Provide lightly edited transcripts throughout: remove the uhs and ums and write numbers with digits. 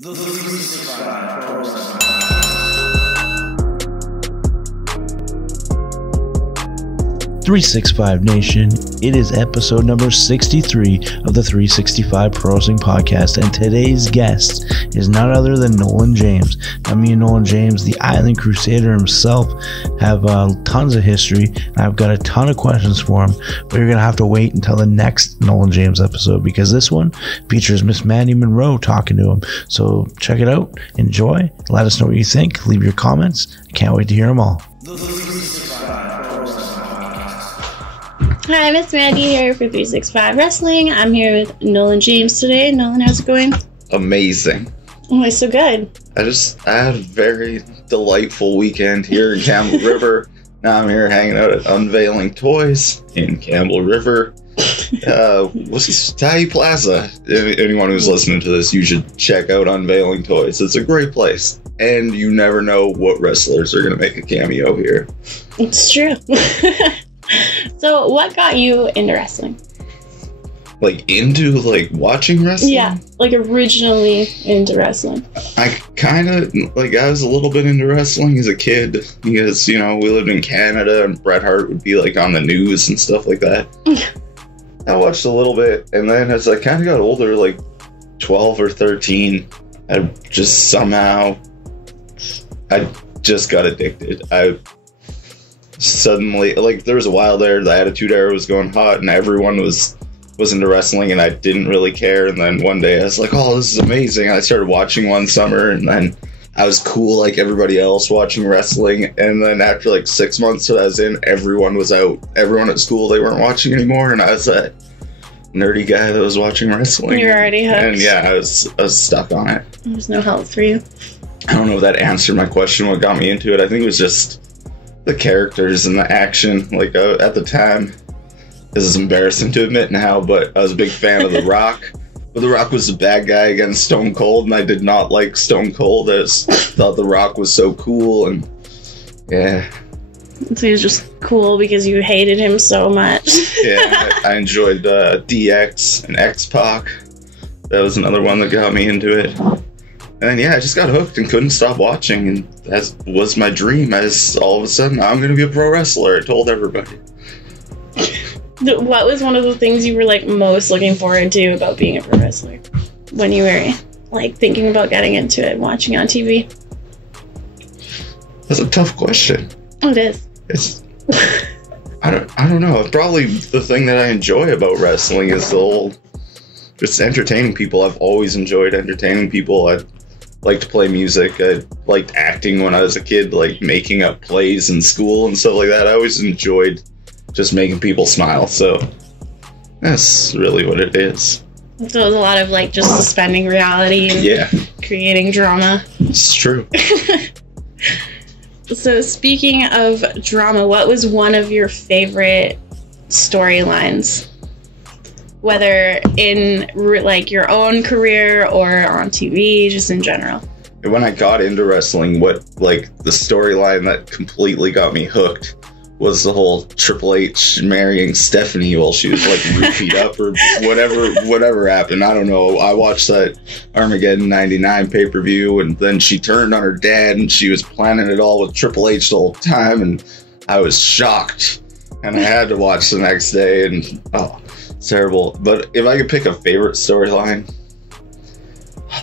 The 365 Pros. 365 Nation, it is episode number 63 of the 365 Pro Wrestling Podcast, and today's guest is none other than Nolan James. Now, me and Nolan James, the Island Crusader himself, have tons of history, and I've got a ton of questions for him, but you're going to have to wait until the next Nolan James episode, because this one features Miss Mandy Monroe talking to him. So check it out, enjoy, let us know what you think, leave your comments. I can't wait to hear them all. The 365 Pros. Hi, Miss Mandy here for 365 Wrestling. I'm here with Nolan James today. Nolan, how's it going? Amazing. Oh, it's so good. I had a very delightful weekend here in Campbell River. Now I'm here hanging out at Unveiling Toys in Campbell River. Talley Plaza. Anyone who's listening to this, you should check out Unveiling Toys. It's a great place. And you never know what wrestlers are going to make a cameo here. It's true. So, what got you into wrestling? Into watching wrestling? Yeah, originally into wrestling. I kind of, I was a little bit into wrestling as a kid because, we lived in Canada and Bret Hart would be, on the news and stuff like that. I watched a little bit, and then as I kind of got older, 12 or 13, I just got addicted. I suddenly, there was a while there, the Attitude Era was going hot, and everyone was into wrestling, and I didn't really care. And then one day I was like, oh, this is amazing. I started watching one summer, and then I was cool like everybody else watching wrestling. And then after 6 months that I was in, everyone was out. Everyone at school, they weren't watching anymore, and I was that nerdy guy that was watching wrestling. You were already hooked. And yeah, I was stuck on it. There's no help for you. I don't know if that answered my question, what got me into it. I think it was just the characters and the action. At the time, this is embarrassing to admit now, but I was a big fan of The Rock. But The Rock was the bad guy against Stone Cold, and I did not like Stone Cold. I just thought The Rock was so cool, and yeah. So he was just cool because you hated him so much. Yeah, I enjoyed DX and X-Pac. That was another one that got me into it. And yeah, I just got hooked and couldn't stop watching, and that was my dream. All of a sudden, I'm going to be a pro wrestler. I told everybody. What was one of the things you were most looking forward to about being a pro wrestler when you were thinking about getting into it, watching on TV? That's a tough question. It is. I don't know. Probably the thing that I enjoy about wrestling is just entertaining people. I've always enjoyed entertaining people. I like to play music. I liked acting when I was a kid, making up plays in school and stuff like that. I always enjoyed just making people smile. So that's really what it is. So it was a lot of just suspending reality and creating drama. It's true. So speaking of drama, what was one of your favorite storylines? Whether in your own career or on TV, just in general. When I got into wrestling, the storyline that completely got me hooked was the whole Triple H marrying Stephanie while she was roofied up or whatever happened. I don't know. I watched that Armageddon 99 pay-per-view, and then she turned on her dad, and she was planning it all with Triple H the whole time, and I was shocked. And I had to watch the next day, and it's terrible. But if I could pick a favorite storyline,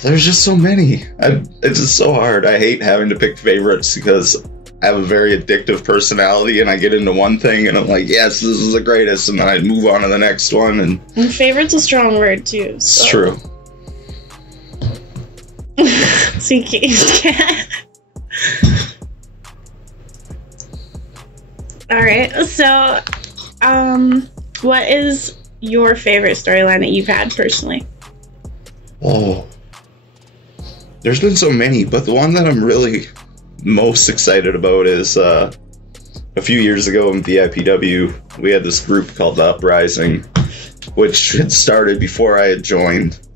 there's just so many. It's just so hard. I hate having to pick favorites because I have a very addictive personality, and I get into one thing and I'm like, yes, this is the greatest, and then I move on to the next one. And favorite's a strong word too. So. It's true. So you can't. All right. So, what is your favorite storyline that you've had personally? Oh, there's been so many, but the one that I'm really most excited about is a few years ago in VIPW, we had this group called The Uprising, which had started before I had joined.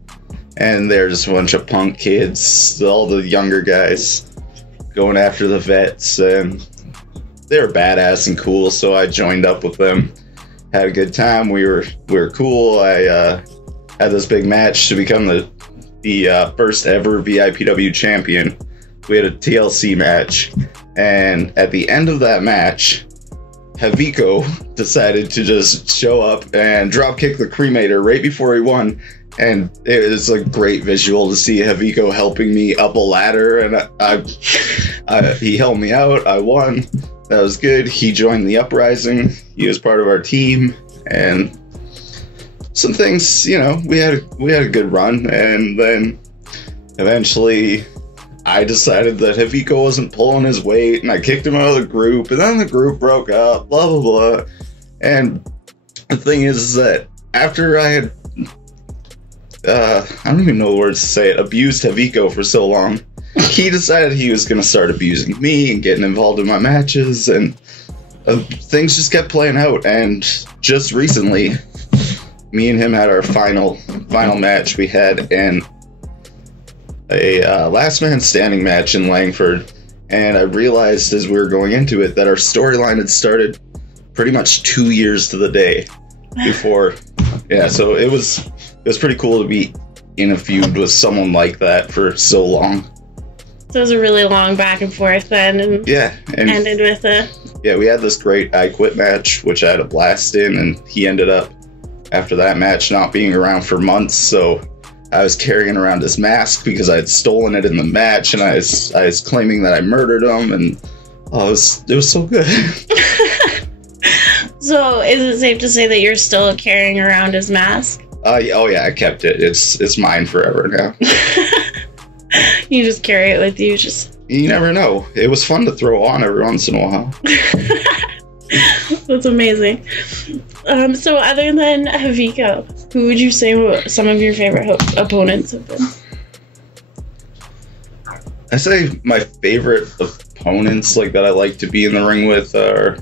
And there's a bunch of punk kids, all the younger guys, going after the vets, and they were badass and cool, so I joined up with them. Had a good time. We were cool. I had this big match to become the the first ever VIPW champion. We had a TLC match, and at the end of that match, Haviko decided to just show up and dropkick the cremator right before he won. And it was a great visual to see Haviko helping me up a ladder, and he held me out. I won. That was good. He joined the Uprising. He was part of our team, and some things, you know, we had a good run. And then eventually, I decided that Haviko wasn't pulling his weight, and I kicked him out of the group. And then the group broke up. Blah blah blah. And the thing is that after I had I don't even know the words to say it, abused Haviko for so long, he decided he was going to start abusing me and getting involved in my matches, and things just kept playing out. And just recently, me and him had our final match. We had a last man standing match in Langford, and I realized as we were going into it that our storyline had started pretty much 2 years to the day before. Yeah, so it was pretty cool to be in a feud with someone like that for so long. So it was a really long back and forth then, and yeah, and ended with a... Yeah, we had this great I Quit match, which I had a blast in, and he ended up, after that match, not being around for months, so I was carrying around his mask because I had stolen it in the match, and I was claiming that I murdered him, and it was so good. So is it safe to say that you're still carrying around his mask? Oh yeah, I kept it. It's mine forever now. You just carry it with you, You never know. It was fun to throw on every once in a while. That's amazing. So other than Haviko, who would you say some of your favorite opponents have been? I say my favorite opponents like that I like to be in the ring with are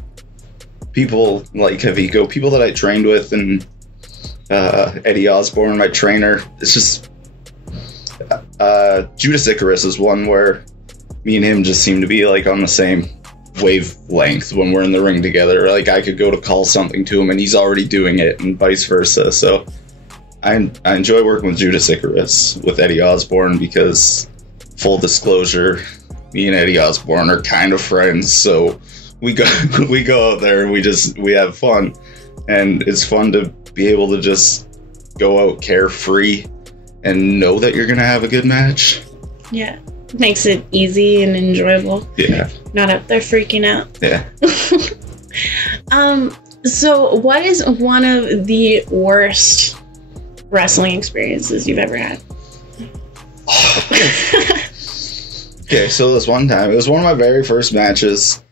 people like Haviko, people that I trained with, and Eddie Osborne, my trainer. It's just Judas Icarus is one where me and him just seem to be like on the same wavelength when we're in the ring together. Like I could go to call something to him and he's already doing it, and vice versa. So I enjoy working with Judas Icarus with Eddie Osborne because, full disclosure, me and Eddie Osborne are kind of friends. So we go out there and we have fun, and it's fun to be able to just go out carefree and know that you're gonna have a good match. Yeah, makes it easy and enjoyable. Yeah, not up there freaking out. Yeah. So what is one of the worst wrestling experiences you've ever had? Okay, so this one time, it was one of my very first matches.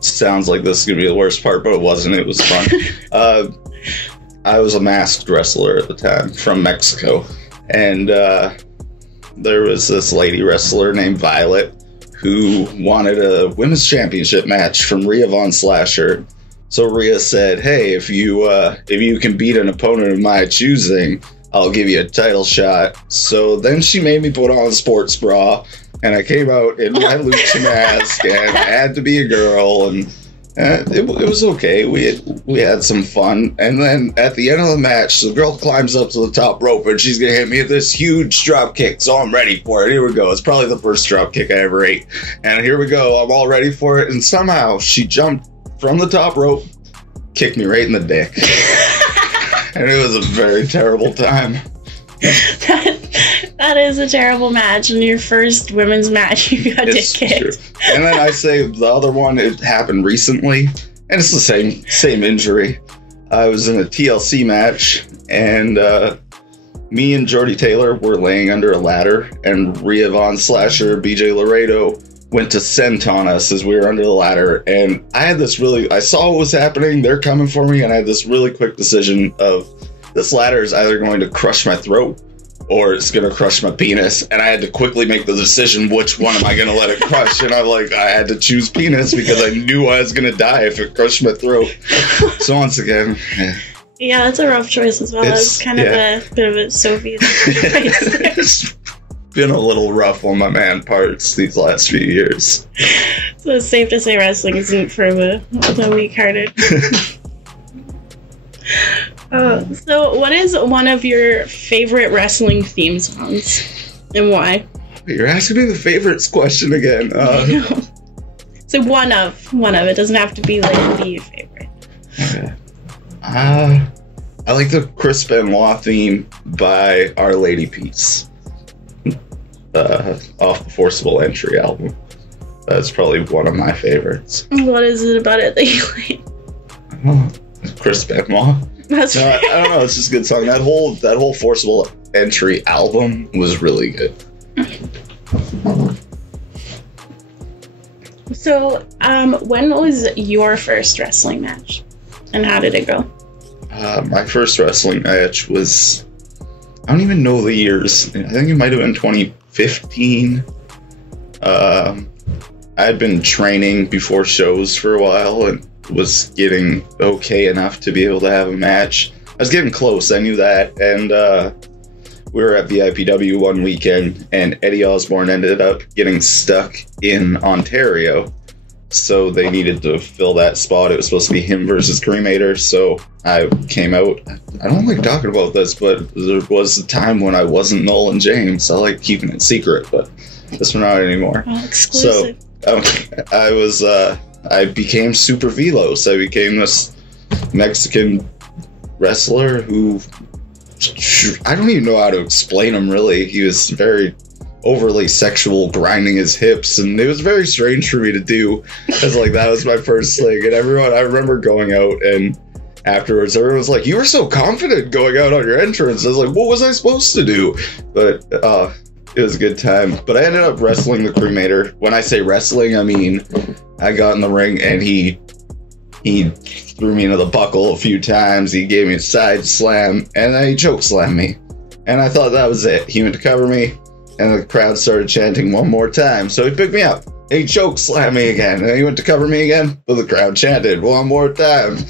Sounds like this is gonna be the worst part, but it wasn't. It was fun. I was a masked wrestler at the time from Mexico, and there was this lady wrestler named Violet who wanted a women's championship match from Rhea Von Slasher. So Rhea said, "Hey, if you can beat an opponent of my choosing, I'll give you a title shot." So then she made me put on a sports bra, and I came out in my lucha mask, and I had to be a girl, and it was okay. We had some fun, and then at the end of the match, the girl climbs up to the top rope, and she's gonna hit me with this huge drop kick. So I'm ready for it. Here we go. It's probably the first drop kick I ever ate, and here we go. I'm all ready for it, and somehow she jumped from the top rope, kicked me right in the dick, and it was a very terrible time. That is a terrible match, and your first women's match you got dick kicked. True. And then I say the other one, it happened recently, and it's the same injury. I was in a TLC match, and me and Jordy Taylor were laying under a ladder, and Rhea Von Slasher, BJ Laredo went to senton us as we were under the ladder, and I saw what was happening, they're coming for me, and I had this really quick decision of, this ladder is either going to crush my throat or it's going to crush my penis, and I had to quickly make the decision, which one am I going to let it crush? And I had to choose penis because I knew I was going to die if it crushed my throat. So once again, yeah, that's a rough choice as well. It's kind of a bit of a Sophie. It's been a little rough on my man parts these last few years. So it's safe to say wrestling isn't for the weak-hearted. So what is one of your favorite wrestling theme songs, and why? You're asking me the favorites question again. So one of. It doesn't have to be like the favorite. Okay. I like the Chris Benoit theme by Our Lady Peace. Off the Forcible Entry album. That's probably one of my favorites. What is it about it that you like? Oh, Chris Benoit. That's No, I don't know. It's just a good song. That whole Forcible Entry album was really good. So, when was your first wrestling match, and how did it go? My first wrestling match was, I don't even know the years. I think it might have been 2015. I had been training before shows for a while and was getting okay enough to be able to have a match. I was getting close, I knew that, and we were at VIPW one weekend, and Eddie Osborne ended up getting stuck in Ontario, so they needed to fill that spot. It was supposed to be him versus Cremator, so I came out. I don't like talking about this, but there was a time when I wasn't Nolan James. I like keeping it secret, but this one not anymore. Oh, exclusive. So I became Super Velos. I became this Mexican wrestler who, I don't even know how to explain him really. He was very overly sexual, grinding his hips, and it was very strange for me to do, because like that was my first thing. And I remember going out, and afterwards everyone was like, "You were so confident going out on your entrance." I was like, "What was I supposed to do?" But it was a good time. But I ended up wrestling the Cremator. When I say wrestling, I mean I got in the ring and he threw me into the buckle a few times. He gave me a side slam, and then he choke slammed me. And I thought that was it. He went to cover me, and the crowd started chanting one more time. So he picked me up. He choke slammed me again, and he went to cover me again, but the crowd chanted one more time.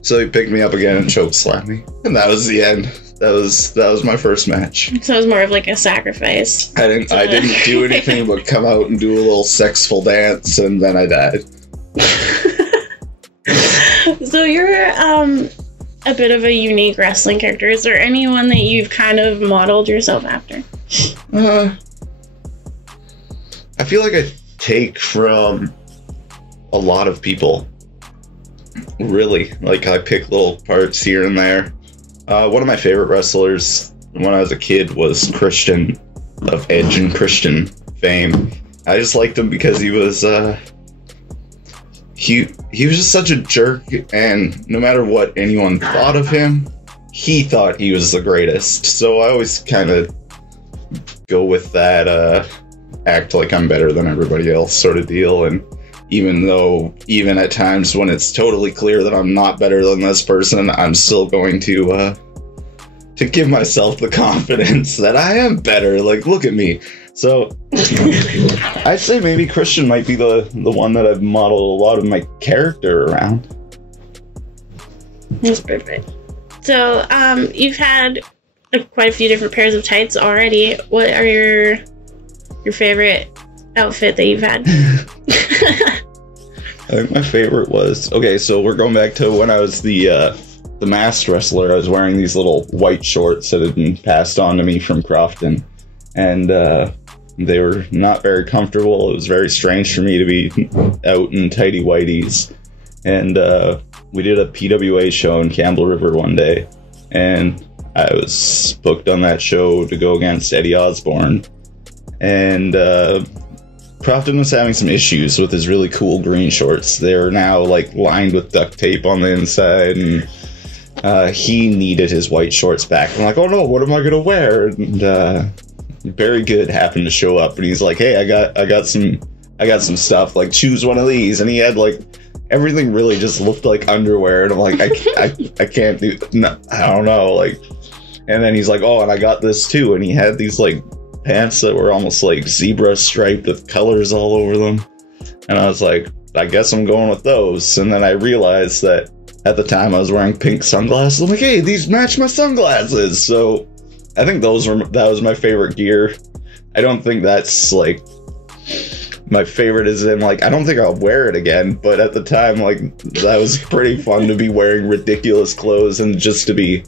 So he picked me up again and choke slammed me. And that was the end. That was my first match. So it was more of like a sacrifice. I didn't do anything but come out and do a little sexful dance, and then I died. So you're a bit of a unique wrestling character. Is there anyone that you've kind of modeled yourself after? I feel like I take from a lot of people. Really, like I pick little parts here and there. One of my favorite wrestlers when I was a kid was Christian, of Edge and Christian fame. I just liked him because he was he was just such a jerk, and no matter what anyone thought of him, he thought he was the greatest. So I always kind of go with that act like I'm better than everybody else sort of deal. And even at times when it's totally clear that I'm not better than this person, I'm still going to give myself the confidence that I am better. Like, look at me. So I'd say maybe Christian might be the one that I've modeled a lot of my character around. That's perfect. So you've had quite a few different pairs of tights already. What are your favorite outfit that you've had? I think my favorite was, okay, so we're going back to when I was the masked wrestler. I was wearing these little white shorts that had been passed on to me from Crofton, and they were not very comfortable. It was very strange for me to be out in tighty whities. And we did a PWA show in Campbell River one day, and I was booked on that show to go against Eddie Osborne. And Crofton was having some issues with his really cool green shorts. They were now like lined with duct tape on the inside, and he needed his white shorts back. I'm like, oh no, what am I gonna wear? And Very Good happened to show up, and he's like, hey, I got some stuff, like choose one of these. And he had like everything really just looked like underwear, and I'm like, I can't do, no, I don't know, like. And then he's like, oh, and I got this too, and he had these like pants that were almost like zebra striped with colors all over them. And I was like, I guess I'm going with those. And then I realized that at the time I was wearing pink sunglasses. I'm like, hey, these match my sunglasses. So I think that was my favorite gear. I don't think that's like my favorite is in, like, I don't think I'll wear it again, but at the time, like, that was pretty fun to be wearing ridiculous clothes and just to be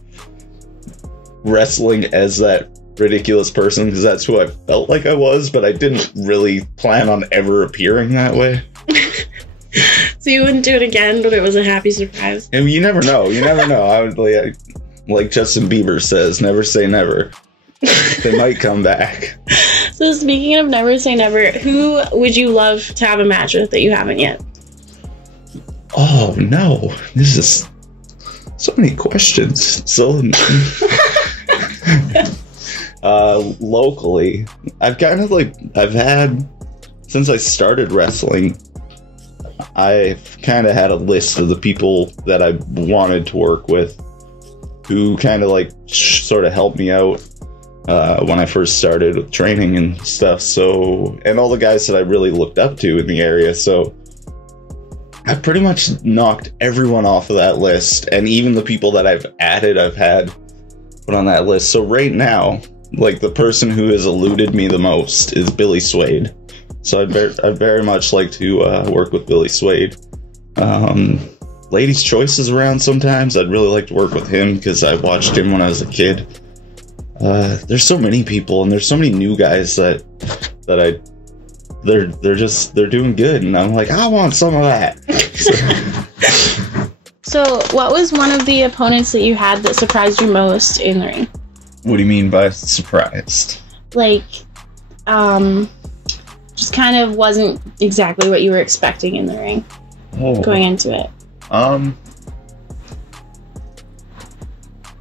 wrestling as that ridiculous person, because that's who I felt like I was, but I didn't really plan on ever appearing that way. So you wouldn't do it again, but it was a happy surprise. And you never know. You never know. I would, like Justin Bieber says, never say never. They might come back. So speaking of never say never, who would you love to have a match with that you haven't yet? Oh, no. This is so many questions. So locally, I've had, since I started wrestling, I've kind of had a list of the people that I wanted to work with who kind of like sort of helped me out when I first started with training and stuff. So, and all the guys that I really looked up to in the area. So I pretty much knocked everyone off of that list. And even the people that I've added, I've had put on that list. So right now, like, the person who has eluded me the most is Billy Swade. So I'd very much like to work with Billy Swade. Ladies' Choice is around sometimes. I'd really like to work with him because I watched him when I was a kid. There's so many people, and there's so many new guys that they're doing good, and I'm like, I want some of that. So what was one of the opponents that you had that surprised you most in the ring? What do you mean by surprised? Like, just kind of wasn't exactly what you were expecting in the ring going into it.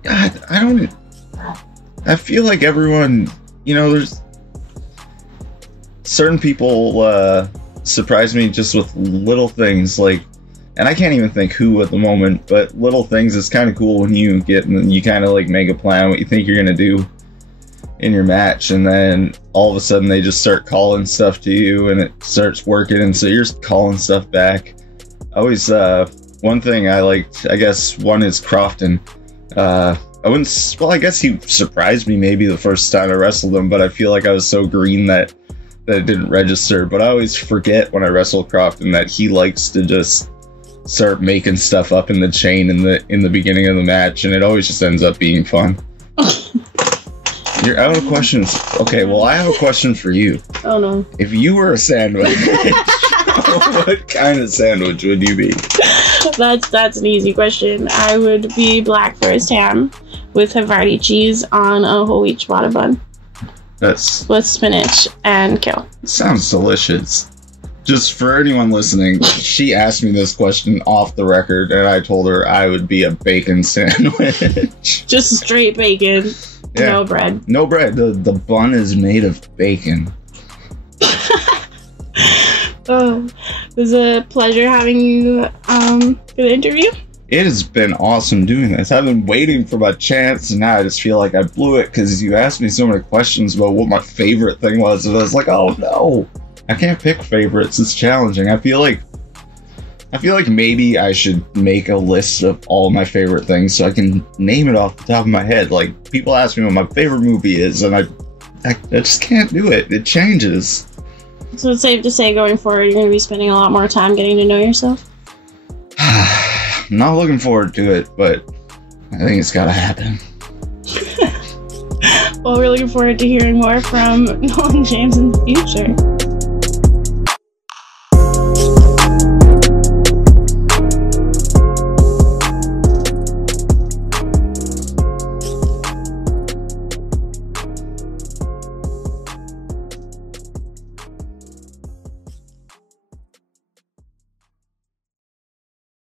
God, I feel like everyone, there's certain people surprise me just with little things, like, and I can't even think who at the moment, but little things is kind of cool when you get and you kind of like make a plan what you think you're gonna do in your match, and then all of a sudden they just start calling stuff to you and it starts working, and so you're calling stuff back. Always, one thing I liked, I guess, one is Crofton. I guess he surprised me maybe the first time I wrestled him, but I feel like I was so green that it didn't register. But I always forget when I wrestle Crofton that he likes to just start making stuff up in the chain in the beginning of the match, and it always just ends up being fun. You're out of questions. Okay, well, I have a question for you. Oh no. If you were a sandwich, what kind of sandwich would you be? That's an easy question. I would be black forest ham with Havarti cheese on a whole wheat ciabatta bun. With spinach and kale. Sounds delicious. Just for anyone listening, she asked me this question off the record, and I told her I would be a bacon sandwich. Just straight bacon. Yeah. No bread. No bread. The bun is made of bacon. Oh, it was a pleasure having you for the interview. It has been awesome doing this. I've been waiting for my chance, and now I just feel like I blew it because you asked me so many questions about what my favorite thing was, and I was like, oh no, I can't pick favorites. It's challenging. I feel like maybe I should make a list of all my favorite things so I can name it off the top of my head. Like, people ask me what my favorite movie is, and I just can't do it. It changes. So it's safe to say going forward you're going to be spending a lot more time getting to know yourself? I'm not looking forward to it, but I think it's got to happen. Well, we're looking forward to hearing more from Nolan James in the future.